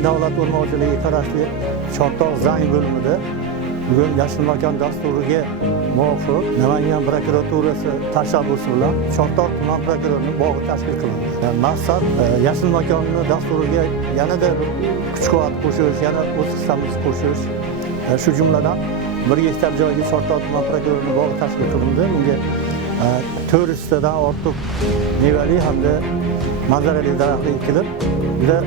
Namangan davlat o'rmon xo'jaligiga qarashli Chortoq Zang bo'limida bugun yashil makon dasturiga muvofiq Namangan prokuraturasi tashabbusi bilan Chortoq tuman prokurorining bog'i tashkil qilindi. Maqsad yashil makonni dasturiga yanada kuch-quvvat qo'shish, yana o'z hissamizni qo'shish. Shu jumladan 1 gektar joyga Chortoq tuman prokurorining bog'i tashkil qilindi. Bunga 400 dan ortiq mevali hamda manzarali daraxtlar ekilib, juda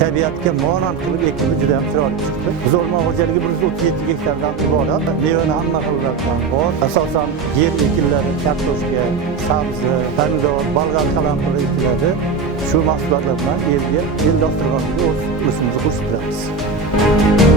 tabiatga monand qilib ekilib juda ham chiroyli chiqdi. Biz o'rmon xo'jaligi 137 gektardan iborat. Mevani hamma xillaridan bor. Asosan yer ekinlari, kartoshka, sabzi, pomidor, balg'am qalampir ekiladi. Shu mahsulotlar bilan elga, el dasturxoniga o'zimizni qo'shib turamiz.